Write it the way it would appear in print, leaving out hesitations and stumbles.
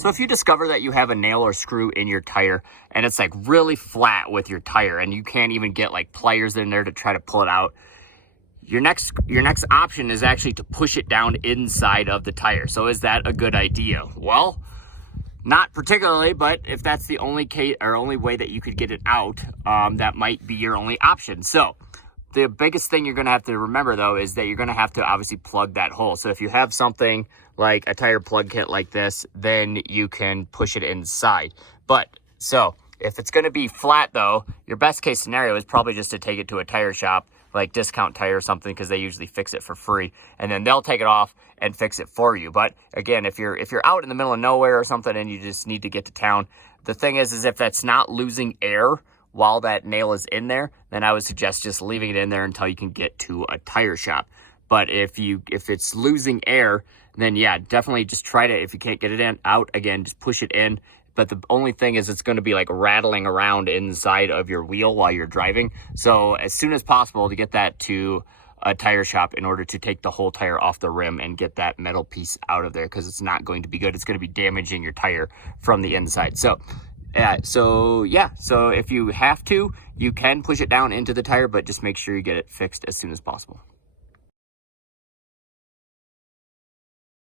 So if you discover that you have a nail or screw in your tire and it's like really flat with your tire and you can't even get like pliers in there to try to pull it out, your next option is actually to push it down inside of the tire. So is that a good idea? Well, not particularly, but if that's the only case or only way that you could get it out, that might be your only option. So the biggest thing you're going to have to remember, though, is that you're going to have to obviously plug that hole. So if you have something like a tire plug kit like this, then you can push it inside. But so if it's going to be flat, though, your best case scenario is probably just to take it to a tire shop, like Discount Tire or something, because they usually fix it for free, and then they'll take it off and fix it for you. But again, if you're out in the middle of nowhere or something and you just need to get to town, the thing is if that's not losing air while that nail is in there, then I would suggest just leaving it in there until you can get to a tire shop. But if it's losing air, then yeah, definitely just try to, if you can't get it out, again, just push it in. But the only thing is it's going to be like rattling around inside of your wheel while you're driving. So as soon as possible to get that to a tire shop in order to take the whole tire off the rim and get that metal piece out of there, because it's not going to be good. It's going to be damaging your tire from the inside. So if you have to, you can push it down into the tire, but just make sure you get it fixed as soon as possible.